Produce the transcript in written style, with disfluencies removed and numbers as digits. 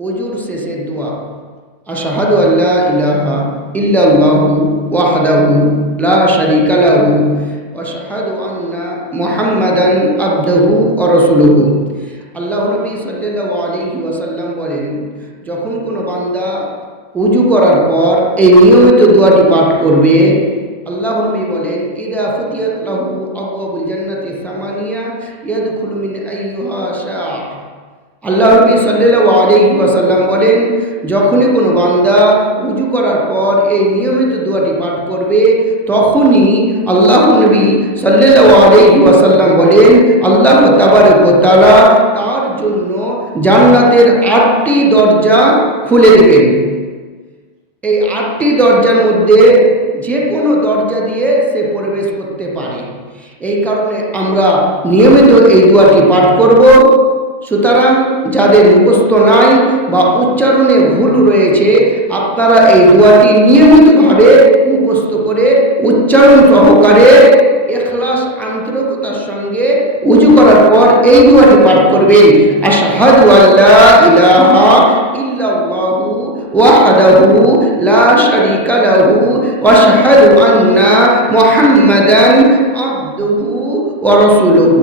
ওজুর শেষের দোয়া, আশহাদু আল্লা ইলাহা ইল্লাল্লাহু ওয়াহদাহু লা শারীকা লাহু ওয়া আশহাদু আন্না মুহাম্মাদান আবদুহু ওয়া রাসূলুহু। আল্লাহর নবী সাল্লাল্লাহু আলাইহি ওয়াসাল্লাম বলেন, যখন কোনো বান্দা উজু করার পর এই নিয়মিত দোয়াটি পাঠ করবে, আল্লাহর নবী বলেন, ইদা ফুতিয়াত লাহু আবওয়াবুল জান্নাতি সামানিয়া ইয়াদখুলু মিন আইয়ুহা শাআ। আল্লাহ নবী সাল্লাল্লাহু আলাইহি ওয়াসাল্লাম বলেন, যখনই কোনো বান্দা উজু করার পর এই নিয়মিত দোয়াটি পাঠ করবে, তখনই আল্লাহ নবী সাল্লাল্লাহু আলাইহি ওয়াসাল্লাম বলেন, আল্লাহ তাবারক ওয়া তাআলা তার জন্য জান্নাতের ৮টি দরজা খুলে দেবেন। এই ৮টি দরজার মধ্যে যে কোনো দরজা দিয়ে সে প্রবেশ করতে পারে। এই কারণে আমরা নিয়মিত এই দোয়াটি পাঠ করব। সুতরাং যাদের মুখস্থ নাই বা উচ্চারণে ভুল রয়েছে, আপনারা এই দোয়াটি নিয়মিতভাবে মুখস্থ করে উচ্চারণ সহকারে ইখলাস আন্তরিকতার সঙ্গে উজু করার পর এই দোয়াটি পাঠ করবেন। আশহাদু আল্লা ইলাহা ইল্লাল্লাহু ওয়াহদাহু লা শারীকা লাহু ওয়া আশহাদু আন্না মুহাম্মাদান আবদুহু ওয়া রাসূলুহু।